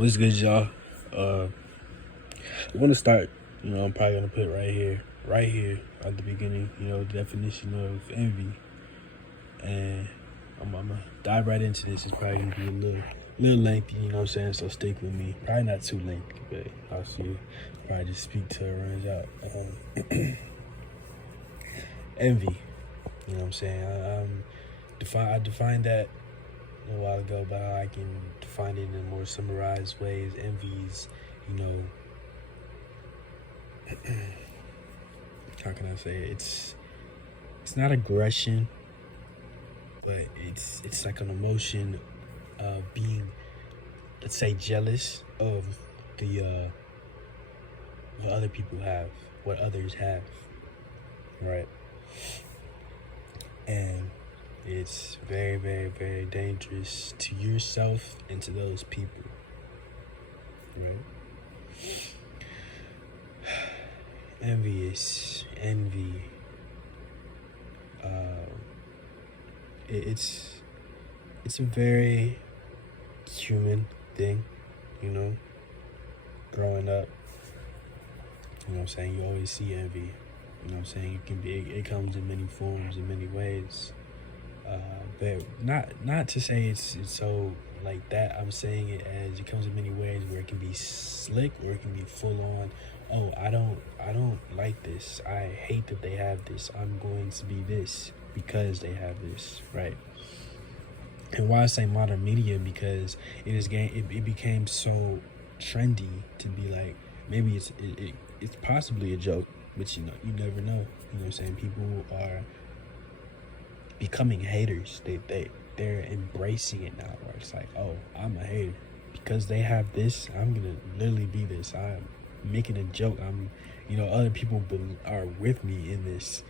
What's good, y'all? I want to start. I'm probably gonna put right here at the beginning. The definition of envy, and I'm gonna dive right into this. It's probably gonna be little lengthy. You know what I'm saying? So stick with me. Probably not too lengthy, but I'll see. Probably just speak till it runs out. Envy. You know what I'm saying? I defined that a while ago, but how I can define it in a more summarized way is envy's, how can I say it? It's not aggression, but it's like an emotion of being, let's say, jealous of the what other people have, what others have, right? And it's very, very, very dangerous to yourself and to those people, right? Envy. It's a very human thing, growing up. I'm saying, you always see envy. I'm saying, it comes in many forms, in many ways. But not to say it's so like that. I'm saying it as it comes in many ways, where it can be slick or it can be full on. Oh, I don't like this. I hate that they have this. I'm going to be this because they have this, right? And why I say modern media, because it became so trendy to be like, maybe it's possibly a joke, but you never know. You know what I'm saying? People are becoming haters. They're embracing it now, where it's like, oh, I'm a hater because they have this. I'm gonna literally be this. I'm making a joke. Other people are with me in this,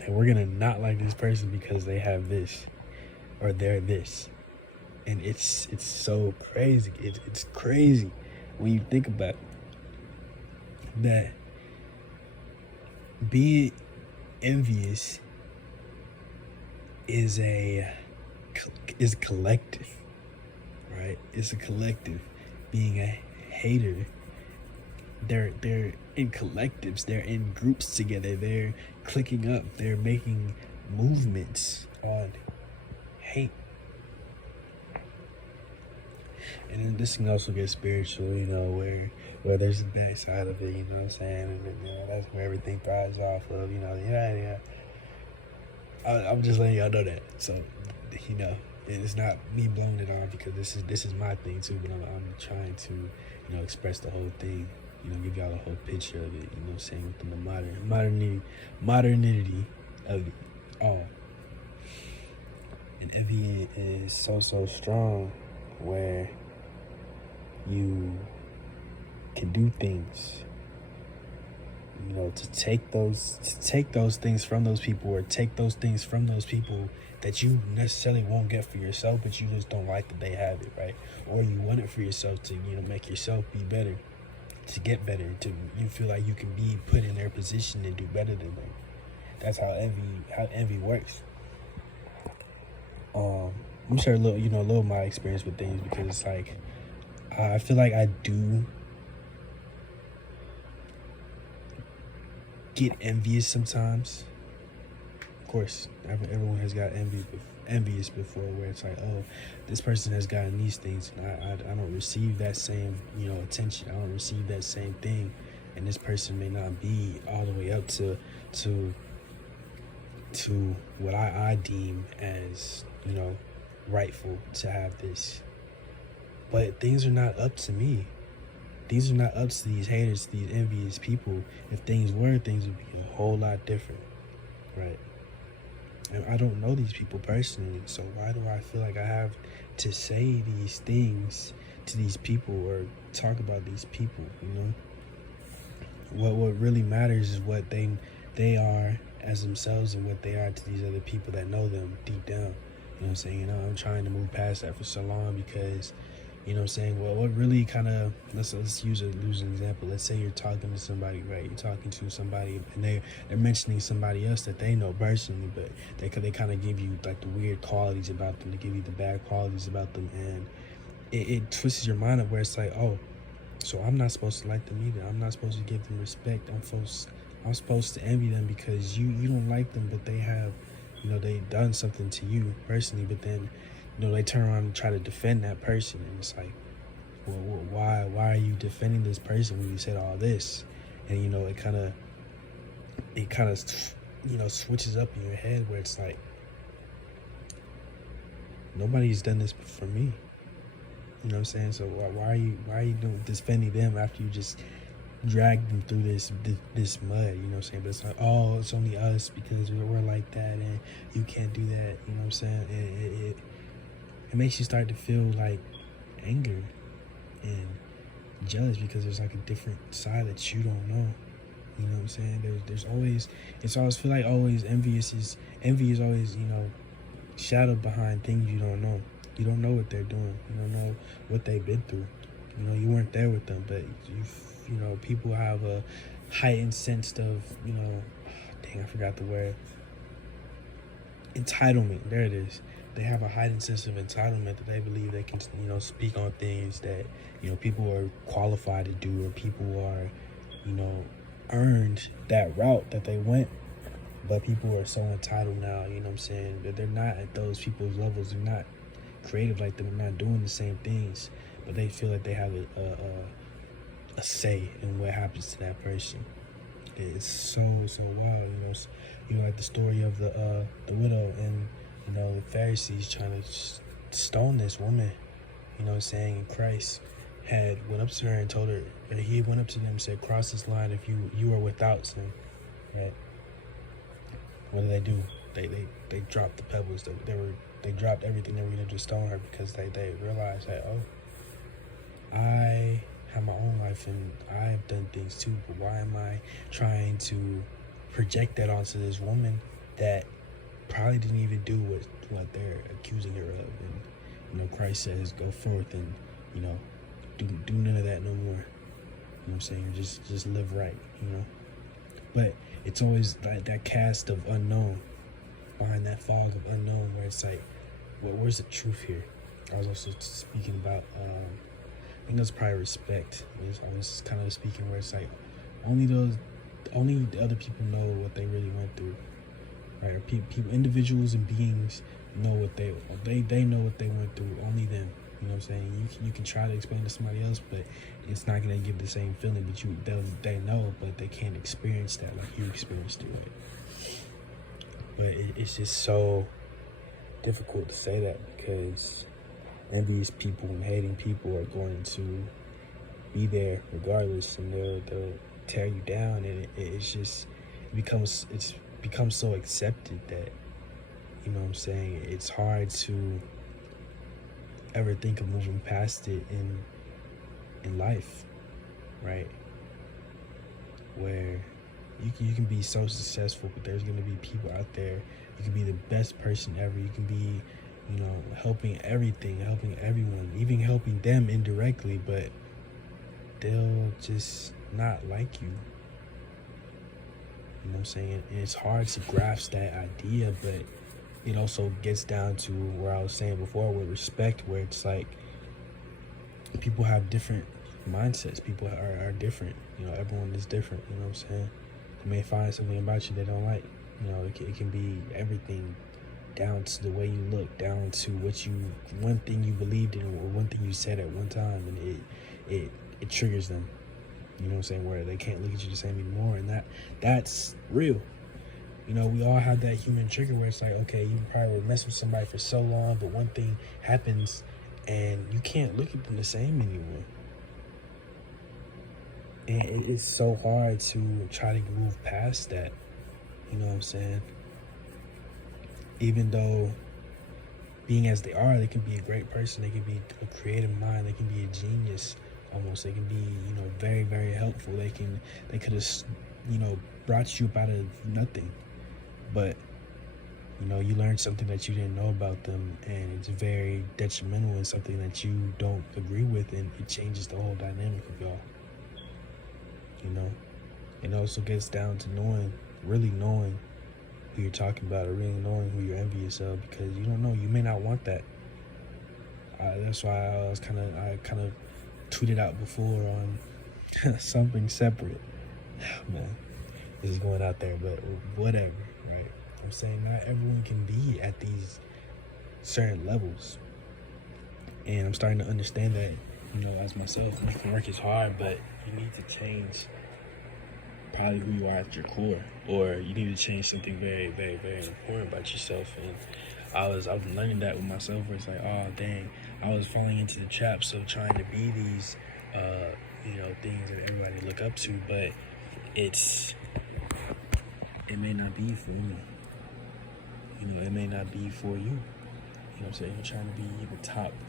and we're gonna not like this person because they have this or they're this. And it's so crazy. It's crazy when you think about that. Being envious is collective, right? It's a collective. Being a hater, they're in collectives, they're in groups together, they're clicking up, they're making movements on hate. And then this can also get spiritual, where there's a bad side of it, you know what I'm saying? And that's where everything thrives off of, yeah. I'm just letting y'all know that. So, and it's not me blowing it off, because this is my thing too. But I'm trying to, express the whole thing. Give y'all a whole picture of it. You know what I'm saying? Within the modernity of it all. And envy is so strong, where you can do things, to take those things from those people, or take those things from those people that you necessarily won't get for yourself, but you just don't like that they have it, right? Or you want it for yourself to, make yourself be better, to get better, to you feel like you can be put in their position and do better than them. That's how envy works. I'm sure a little my experience with things, because it's like, I feel like I do get envious sometimes. Of course, everyone has got envious before, where it's like, oh, this person has gotten these things, and I don't receive that same, attention. I don't receive that same thing, and this person may not be all the way up to what I deem as, rightful to have this. But things are not up to me. These are not up to these haters, these envious people. If things were, things would be a whole lot different, right? And I don't know these people personally, so why do I feel like I have to say these things to these people, or talk about these people, What really matters is what they are as themselves, and what they are to these other people that know them deep down. You know what I'm saying? I'm trying to move past that for so long, because, well, what really kind of, let's use an example. Let's say you're talking to somebody, right? You're talking to somebody, and they're mentioning somebody else that they know personally, but they kind of give you like the weird qualities about them. They give you the bad qualities about them, and it twists your mind up where it's like, oh, so I'm not supposed to like them either. I'm not supposed to give them respect. I'm supposed to envy them because you don't like them, but they have, they done something to you personally. But then, they turn around and try to defend that person, and it's like, well, why are you defending this person when you said all this? And it kind of switches up in your head where it's like, nobody's done this for me. You know what I'm saying? So why are you defending them after you just dragged them through this mud? You know what I'm saying? But it's like, oh, it's only us because we're like that, and you can't do that. You know what I'm saying? It makes you start to feel like anger and jealous because there's like a different side that you don't know. You know what I'm saying? There's always, it's always feel like always envy is always, shadowed behind things you don't know. You don't know what they're doing. You don't know what they've been through. You weren't there with them, but people have a heightened sense of, dang, I forgot the word. Entitlement. There it is. They have a heightened sense of entitlement that they believe they can, speak on things that, people are qualified to do, or people are, earned that route that they went. But people are so entitled now, you know what I'm saying? That they're not at those people's levels. They're not creative like them. They're not doing the same things. But they feel like they have a say in what happens to that person. It's so wild, like the story of the widow and the Pharisees trying to stone this woman, saying, and Christ had went up to her and told her, or he went up to them and said, cross this line if you are without sin, right? What do? They dropped the pebbles. They dropped everything they were going to stone her because they realized that, oh, I have my own life and I have done things too, but why am I trying to project that onto this woman that probably didn't even do what they're accusing her of? And Christ says, go forth and do none of that no more. You know what I'm saying? Just live right, But it's always like that cast of unknown behind that fog of unknown where it's like, where's the truth here? I was also speaking about, I think that's probably respect. I was kind of speaking where it's like, only the other people know what they really went through, right? Or people, individuals and beings know what they know what they went through. Only them. You know what I'm saying? You can try to explain to somebody else, but it's not gonna give the same feeling. But they know, but they can't experience that like you experienced it. Right? But it's just so difficult to say that because envious people and hating people are going to be there regardless, and they'll tear you down, and it's becomes so accepted that it's hard to ever think of moving past it in life, right? Where you can be so successful, but there's going to be people out there. You can be the best person ever. You can be helping everything, helping everyone, even helping them indirectly, but they'll just not like you. You know what I'm saying? And it's hard to grasp that idea, but it also gets down to where I was saying before with respect, where it's like people have different mindsets. People are different. Everyone is different. You know what I'm saying? They may find something about you they don't like. It can be everything, down to the way you look, down to one thing you believed in or one thing you said at one time, and it triggers them. You know what I'm saying? Where they can't look at you the same anymore, and that's real. We all have that human trigger where it's like, okay, you probably mess with somebody for so long, but one thing happens and you can't look at them the same anymore. And it's so hard to try to move past that. You know what I'm saying? Even though being as they are, they can be a great person. They can be a creative mind. They can be a genius almost. They can be, very, very helpful. They could have, brought you up out of nothing. But, you learn something that you didn't know about them, and it's very detrimental and something that you don't agree with, and it changes the whole dynamic of y'all. It also gets down to really knowing who you're talking about, or really knowing who you're envious of, because you don't know. You may not want that. That's why I kind of tweeted out before on something separate. Man, this is going out there, but whatever, right? I'm saying not everyone can be at these certain levels, and I'm starting to understand that, as myself, you can work is hard, but you need to change probably who you are at your core, or you need to change something very, very, very important about yourself. And I was learning that with myself, where it's like, oh dang, I was falling into the traps of trying to be these, things that everybody look up to, but it may not be for me. It may not be for you. I'm saying? You're trying to be the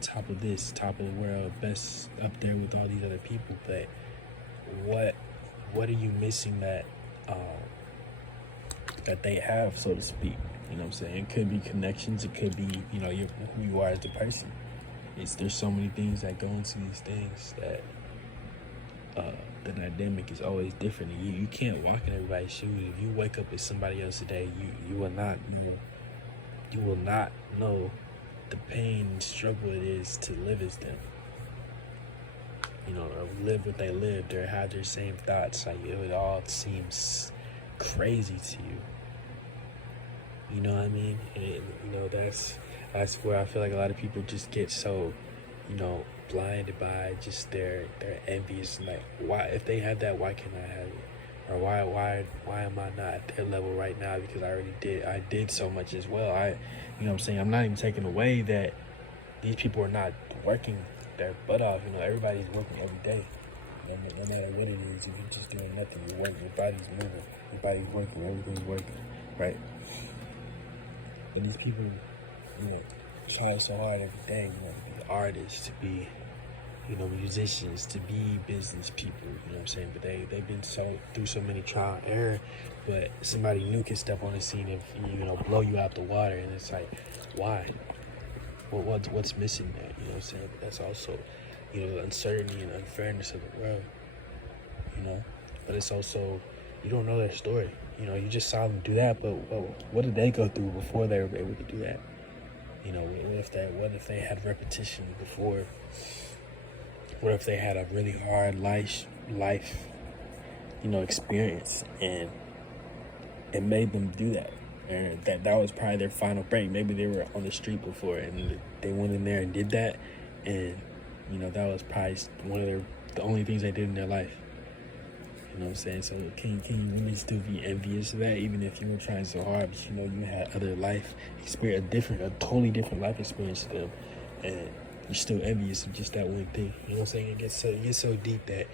top of this, top of the world, best up there with all these other people, but what are you missing that they have, so to speak? It could be connections, it could be, who you are as a person. There's so many things that go into these things that the dynamic is always different. You can't walk in everybody's shoes. If you wake up as somebody else today, you will not know the pain and struggle it is to live as them. Or live what they lived, or have their same thoughts. Like, it all seems crazy to you. You know what I mean? And that's where I feel like a lot of people just get so, blinded by just their envious. Like, why, if they have that, why can't I have it? Or why am I not at their level right now? Because I did so much as well. I'm not even taking away that these people are not working their butt off. Everybody's working every day. No matter what it is, if you're just doing nothing, you're working, your body's moving, your body's working, everything's working, right? But these people, try so hard every day, to be artists, to be, musicians, to be business people, But they've been through so many trial and error, but somebody new can step on the scene and, blow you out the water, and it's like, why? Well, what's missing there, But that's also, the uncertainty and unfairness of the world, But it's also, you don't know their story. You just saw them do that, but what did they go through before they were able to do that? What if they had repetition before? What if they had a really hard life, experience, and it made them do that? And that was probably their final break. Maybe they were on the street before, and they went in there and did that, and that was probably one of the only things they did in their life. So can you really still be envious of that, even if you were trying so hard, but you had other life experience, a totally different life experience to them, and you're still envious of just that one thing. It gets so deep that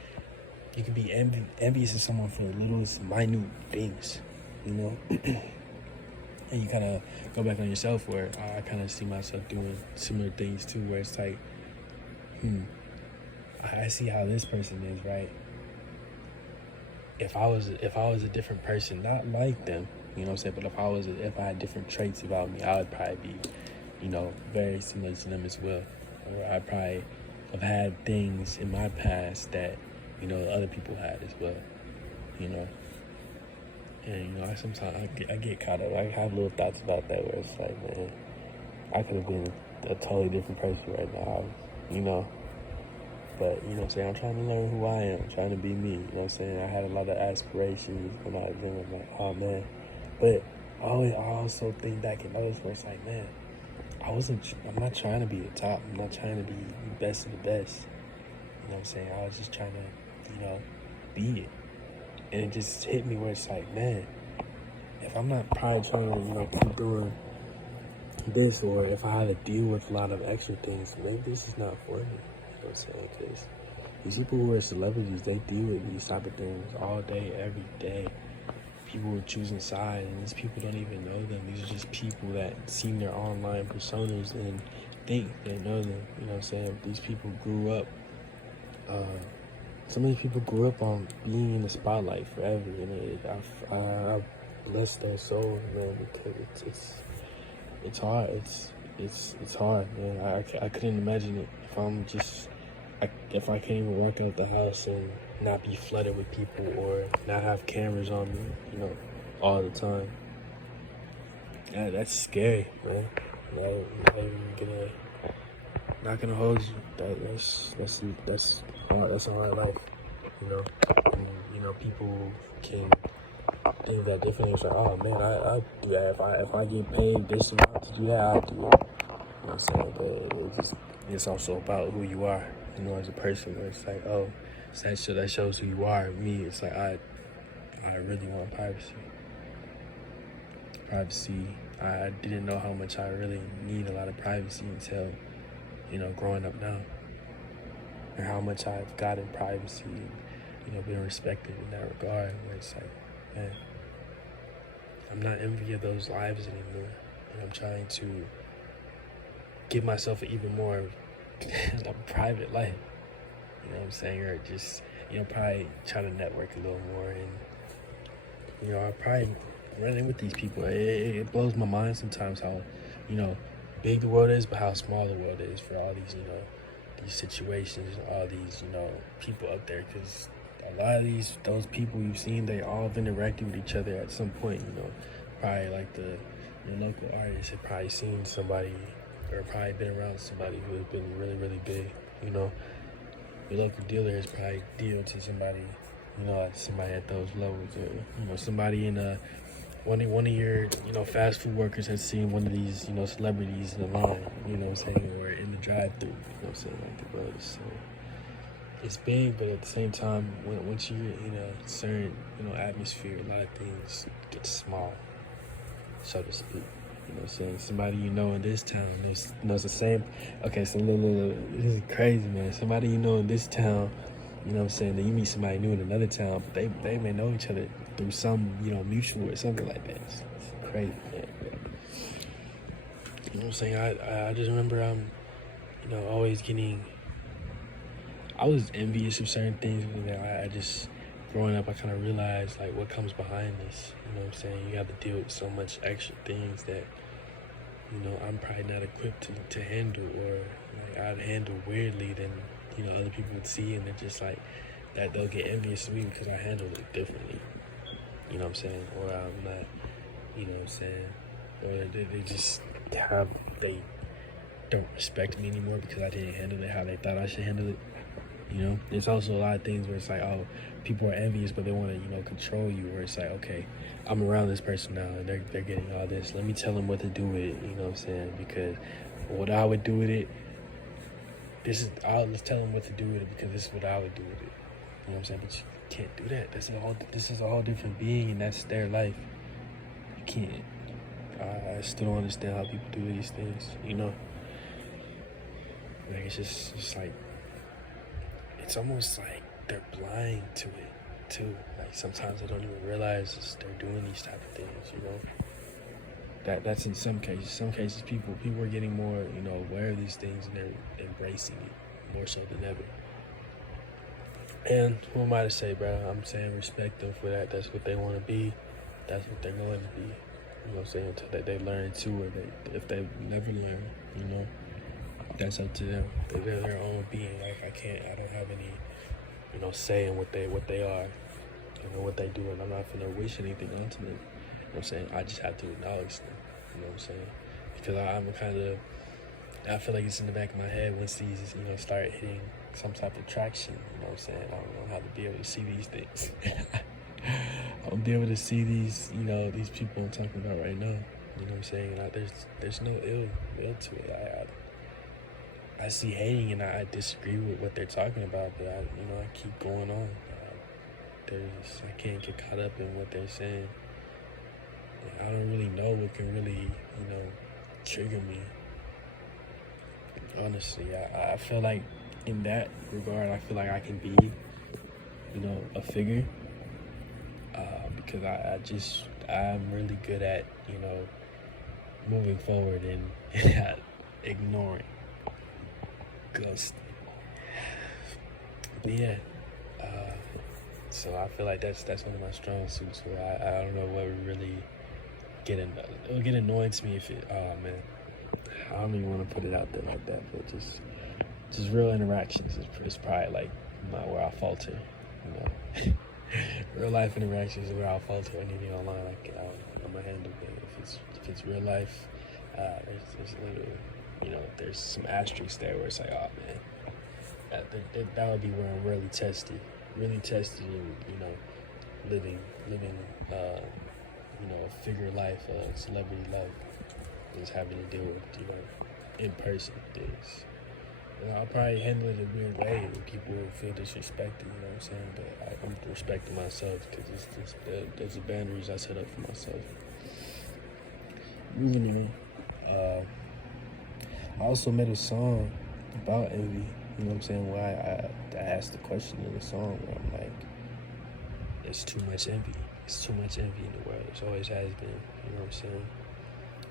you can be envious of someone for the littlest minute things, and you kind of go back on yourself, where I kind of see myself doing similar things too, where it's like, I see how this person is, right? If I was a different person, not like them, but if I had different traits about me, I would probably be, very similar to them as well. Or I probably have had things in my past that, other people had as well, And, sometimes I get caught up. I have little thoughts about that, where it's like, man, I could have been a totally different person right now, But, I'm trying to learn who I am, trying to be me, I had a lot of aspirations when I was young. I'm like, oh, man. But I also think back in those where it's like, man, I'm not trying to be the top. I'm not trying to be the best of the best. I was just trying to, be it. And it just hit me where it's like, man, if I'm not probably trying to, keep doing this, or if I had to deal with a lot of extra things, maybe this is not for me. Because these people who are celebrities, they deal with these type of things all day, every day. People are choosing sides, and these people don't even know them. These are just people that see their online personas and think they know them. These people grew up. Some of these people grew up on being in the spotlight forever, and I bless their soul, man, because it's hard. It's hard, man. I couldn't imagine it if I can't even walk out the house and not be flooded with people, or not have cameras on me, all the time. That's scary, man. I'm not even gonna Not gonna hold you. That's a hard life, you know. And, you know, people can think that differently. It's like, oh man, I do that. If I get paid this amount to do that, I do it. You know what I'm saying? But it's also about who you are, you know, as a person. Where it's like, oh, so that shows who you are. Me, it's like I really want privacy. I didn't know how much I really need a lot of privacy until, you know, growing up now, and how much I've gotten privacy and, you know, been respected in that regard. Where it's like, man, I'm not envy of those lives anymore, and I'm trying to give myself an even more a private life. You know what I'm saying? Or just, you know, probably try to network a little more, and, you know, I probably run in with these people. It blows my mind sometimes how, you know, big the world is, but how small the world is for all these, you know, these situations, all these, you know, people up there. Because a lot of those people you've seen, they all have interacted with each other at some point, you know. Probably like the local artists have probably seen somebody, or probably been around somebody who has been really, really big, you know. The local dealer has probably dealed to somebody, you know, somebody at those levels, or, you know, somebody in one of your, you know, fast food workers has seen one of these, you know, celebrities in the line, you know what I'm saying, or in the drive-thru, you know what I'm saying, like the brothers. So it's big, but at the same time, once you're in a certain, you know, atmosphere, a lot of things get small, so to speak. You know what I'm saying? Somebody you know in this town knows the same. Okay, so look, this is crazy, man. Somebody you know in this town, you know what I'm saying, then you meet somebody new in another town, but they may know each other through some, you know, mutual or something like that. It's crazy, man. You know what I'm saying? I just remember you know, always I was envious of certain things. You know, I just, growing up, I kind of realized, like, what comes behind this. You know what I'm saying? You have to deal with so much extra things that, you know, I'm probably not equipped to handle, or like I'd handle weirdly than, you know, other people would see, and they're just like that they'll get envious of me because I handle it differently. You know what I'm saying? Or I'm not, you know what I'm saying? Or they just they don't respect me anymore because I didn't handle it how they thought I should handle it. You know, there's also a lot of things where it's like, oh, people are envious, but they want to, you know, control you. Where it's like, okay, I'm around this person now, and they're getting all this. Let me tell them what to do with it. You know what I'm saying? Because what I would do with it, I'll tell them what to do with it because this is what I would do with it. You know what I'm saying? But you can't do that. This is a whole different being, and that's their life. You can't. I still don't understand how people do these things. You know, like it's just like. It's almost like they're blind to it too. Like sometimes they don't even realize they're doing these type of things, you know. That's in some cases. Some cases people are getting more, you know, aware of these things, and they're embracing it more so than ever. And who am I to say, bro? I'm saying respect them for that. That's what they want to be. That's what they're going to be. You know what I'm saying? Until they learn too, or if they never learn, you know. That's up to them. They're their own being. Like I don't have any, you know, say in what they are, you know, what they do, and I'm not gonna wish anything onto them. You know what I'm saying? I just have to acknowledge them. You know what I'm saying? Because I feel like it's in the back of my head once these, you know, start hitting some type of traction. You know what I'm saying? I don't know how to be able to see these things. I'll be able to see these, you know, these people I'm talking about right now. You know what I'm saying? There's no ill to it. I see hating, and I disagree with what they're talking about, but I keep going on. I can't get caught up in what they're saying. I don't really know what can really, you know, trigger me. Honestly, I feel like in that regard, I feel like I can be, you know, a figure, because I'm really good at, you know, moving forward and ignoring. Ghost. But yeah, so I feel like that's one of my strong suits. Where I don't know what would really it'll get annoying to me if it. Oh man, I don't even want to put it out there like that. But just real interactions is probably like not where I falter. You know, real life interactions is where I falter. Anything online, I'm gonna handle it. If it's real life, there's little there's some asterisks there where it's like, oh man, that would be where I'm really tested in, living, a figure life, a celebrity life, is having to deal with, in-person things. I'll probably handle it in a weird way when people feel disrespected, you know what I'm saying? But I'm respecting myself because there's the boundaries I set up for myself. Moving on. I also made a song about envy, you know what I'm saying? Where I asked the question in the song where I'm like, it's too much envy. It's too much envy in the world. It always has been, you know what I'm saying?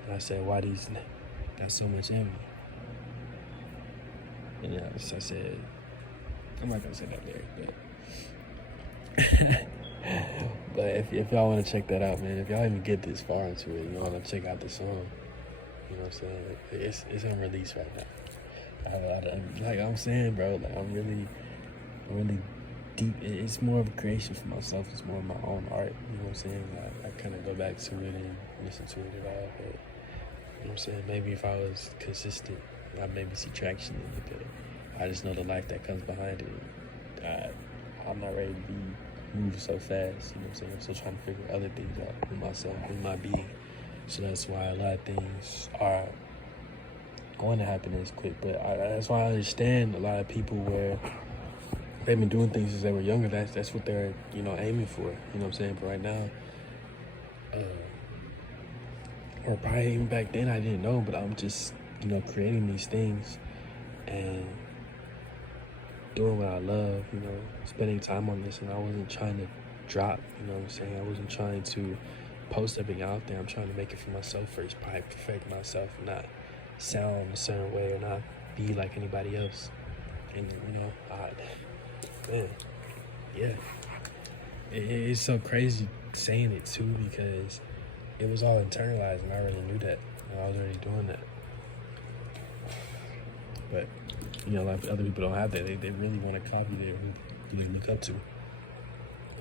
And I said, why got so much envy? And I said, I'm not gonna say that lyric, but if y'all want to check that out, man, if y'all even get this far into it, want to check out the song. You know what I'm saying? It's unreleased right now. I have a lot of, like I'm saying, bro, like I'm really deep. It's more of a creation for myself. It's more of my own art. You know what I'm saying? I kind of go back to it and listen to it at all, but you know what I'm saying? Maybe if I was consistent, I'd maybe see traction in it, but I just know the life that comes behind it. I'm not ready to be moved so fast, you know what I'm saying? I'm still trying to figure other things out with myself, with my being. So that's why a lot of things are going to happen as quick. But that's why I understand a lot of people where they've been doing things since they were younger. That's what they're, aiming for, you know what I'm saying? But right now, or probably even back then I didn't know, but I'm just, creating these things and doing what I love, spending time on this. And I wasn't trying to drop, you know what I'm saying? I wasn't trying to post everything out there. I'm trying to make it for myself first, probably perfect myself, not sound a certain way or not be like anybody else. And, man, yeah. It's so crazy saying it too because it was all internalized and I already knew that. I was already doing that. But, like other people don't have that. They really want to copy who they look up to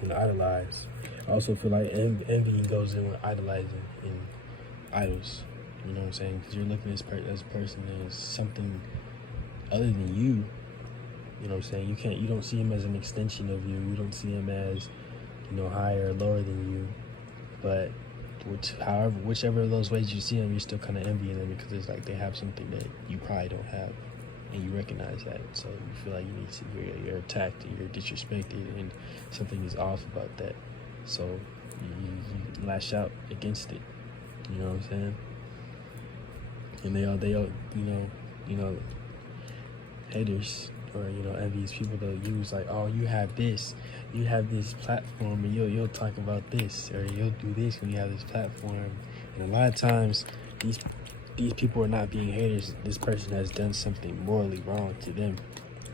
and idolize. I also feel like envy goes in with idolizing in idols. You know what I'm saying? Because you're looking at this person as something other than you. You know what I'm saying? You don't see him as an extension of you. You don't see him as, higher or lower than you. But whichever of those ways you see them, you're still kind of envying them because it's like they have something that you probably don't have, and you recognize that. So you feel like you're attacked and you're disrespected, and something is off about that. So you lash out against it. You know what I'm saying? And they all, haters or envious people, they'll use like, oh, you have this platform and you'll talk about this, or you'll do this when you have this platform. And a lot of times these people are not being haters. This person has done something morally wrong to them.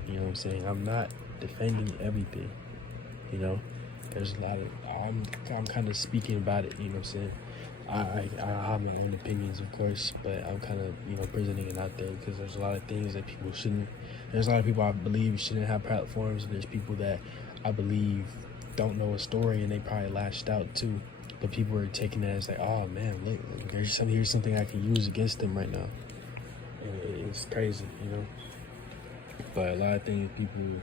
You know what I'm saying? I'm not defending everything. There's a lot of I'm kind of speaking about it. You know what I'm saying? I have my own opinions, of course, but I'm kind of, presenting it out there because there's a lot of things that people shouldn't. There's a lot of people I believe shouldn't have platforms, and there's people that I believe don't know a story and they probably lashed out too. But people are taking that as like, oh man, look, here's something I can use against them right now. And it's crazy, But a lot of things people,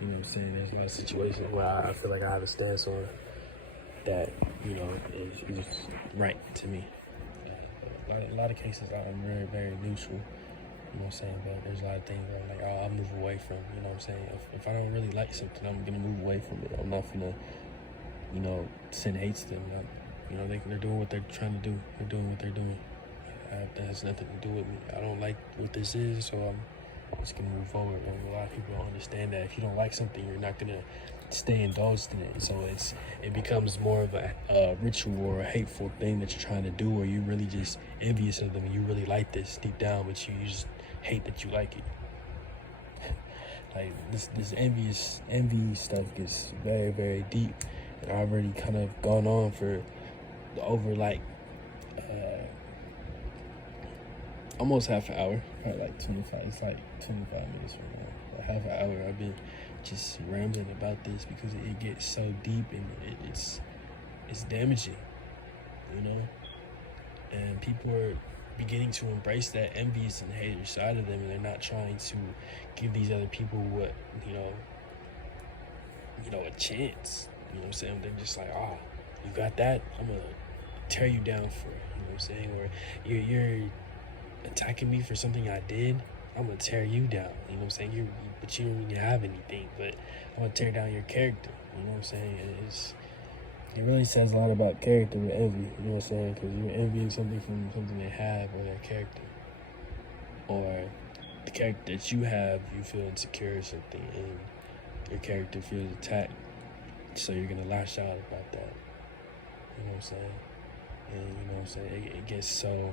what I'm saying, there's a lot of situations where I feel like I have a stance on that, is right to me. A lot of cases I'm very, very neutral, you know what I'm saying? But there's a lot of things where I'm like, oh, I'll move away from, you know what I'm saying? If I don't really like something, I'm going to move away from it. I'm not going to, send hate to them. They're doing what they're trying to do. They're doing what they're doing. That has nothing to do with me. I don't like what this is, so I'm just going to move forward. And a lot of people don't understand that if you don't like something, you're not going to stay indulged in it. So it becomes more of a ritual or a hateful thing that you're trying to do, or you're really just envious of them and you really like this deep down, but you just hate that you like it. Like this envy stuff gets very, very deep, and I've already kind of gone on for over almost half an hour, probably like 25. It's like 25 minutes from now. Like half an hour, I've been just rambling about this because it gets so deep and it's damaging, and people are beginning to embrace that envious and hater side of them, and they're not trying to give these other people what, a chance. You know what I'm saying? They're just like, oh, you got that? I'm gonna tear you down for it. You know what I'm saying? Or you're attacking me for something I did. I'm gonna tear you down. You know what I'm saying? But you don't really have anything. But I'm gonna tear down your character. You know what I'm saying? It really says a lot about character with envy. You know what I'm saying? Because you're envying something from something they have, or their character, or the character that you have. You feel insecure or something, and your character feels attacked. So you're gonna lash out about that. You know what I'm saying? And you know what I'm saying? It gets so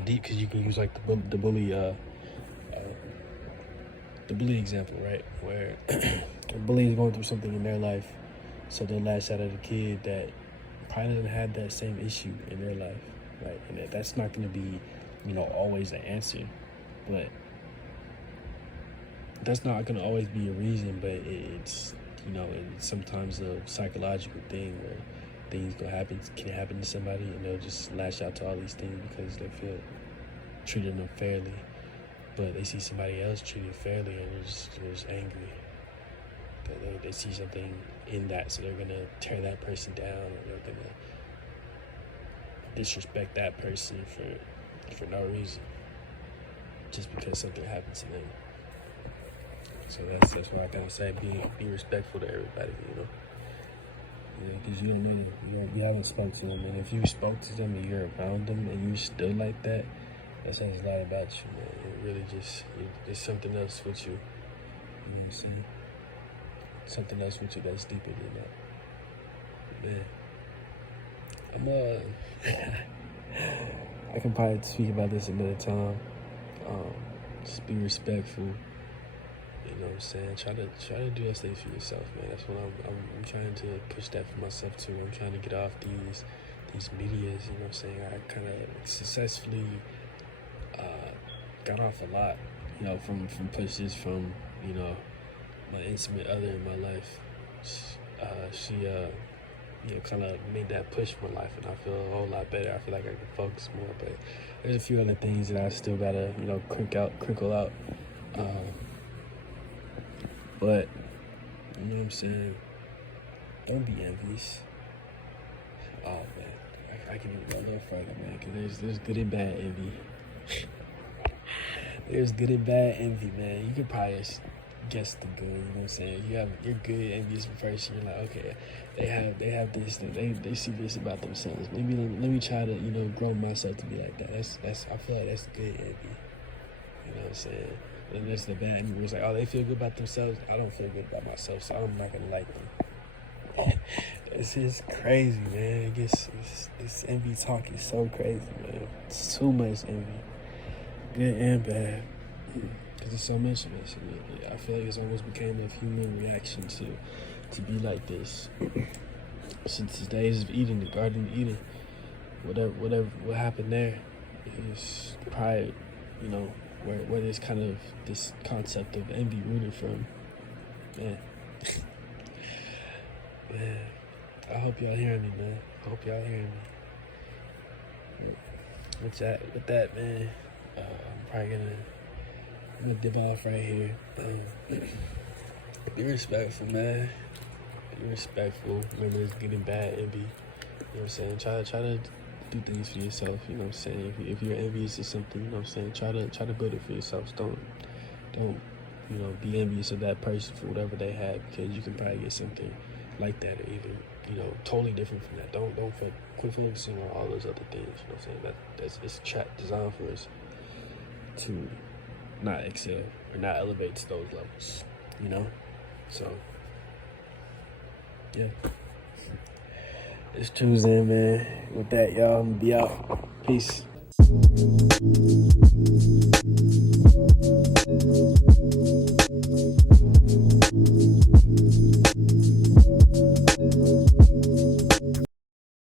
deep, because you can use like the bully example, right? Where a bully is going through something in their life, so they'll lash out at a kid that probably doesn't have that same issue in their life, right? And that's not going to be, always the answer, but that's not going to always be a reason. But it's sometimes a psychological thing where things can happen to somebody, and they'll just lash out to all these things because they feel treated unfairly. But they see somebody else treated fairly, and they're just angry. They see something in that, so they're gonna tear that person down, or they're gonna disrespect that person for no reason, just because something happened to them. So that's why I gotta say, be respectful to everybody, because you don't know, you haven't spoke to them, and if you spoke to them and you're around them and you're still like that says a lot about you, man. It really there's something else with you. You know what I'm saying? Something else with you that's deeper than that. Man, I can probably speak about this another time. Just be respectful. You know what I'm saying? Try to do what's safe for yourself, man. That's what I'm trying to push that for myself too. I'm trying to get off these medias. You know what I'm saying? I kind of successfully got off a lot, from pushes from, my intimate other in my life. She kind of made that push for my life, and I feel a whole lot better. I feel like I can focus more, but there's a few other things that I still gotta, crinkle out. But, you know what I'm saying? Don't be envious. Oh, man. I can even go a little further, man, because there's good and bad envy. There's good and bad envy, man. You could probably guess the good, you know what I'm saying? You're good, envious person. You're like, okay, they have this, they see this about themselves. Maybe let me try to, grow myself to be like that. I feel like that's good envy. You know what I'm saying? And there's the bad envy where it's like, oh, they feel good about themselves. I don't feel good about myself, so I'm not gonna like them. This is crazy, man. This envy talk is so crazy, man. It's too much envy, good and bad. Because there's so much of it. I feel like it's almost became a human reaction to be like this. Since the days of Eden, the Garden of Eden, what happened there is probably, where this kind of this concept of envy rooted from. Man. Man. I hope y'all hearing me, man. I hope y'all hearing me. With that, man, I'm probably gonna dip off right here. Be respectful, man. Be respectful. Remember, it's good and bad envy. You know what I'm saying? Try to do things for yourself. You know what I'm saying? If you're envious of something, you know what I'm saying? Try to build it for yourself. Don't be envious of that person for whatever they have, because you can probably get something like that, or even totally different from that. Don't quit focusing on all those other things. You know what I'm saying? That's it's a trap designed for us to not excel or not elevate to those levels. So yeah, it's Tuesday, man. With that, y'all, I'm gonna be out. Peace.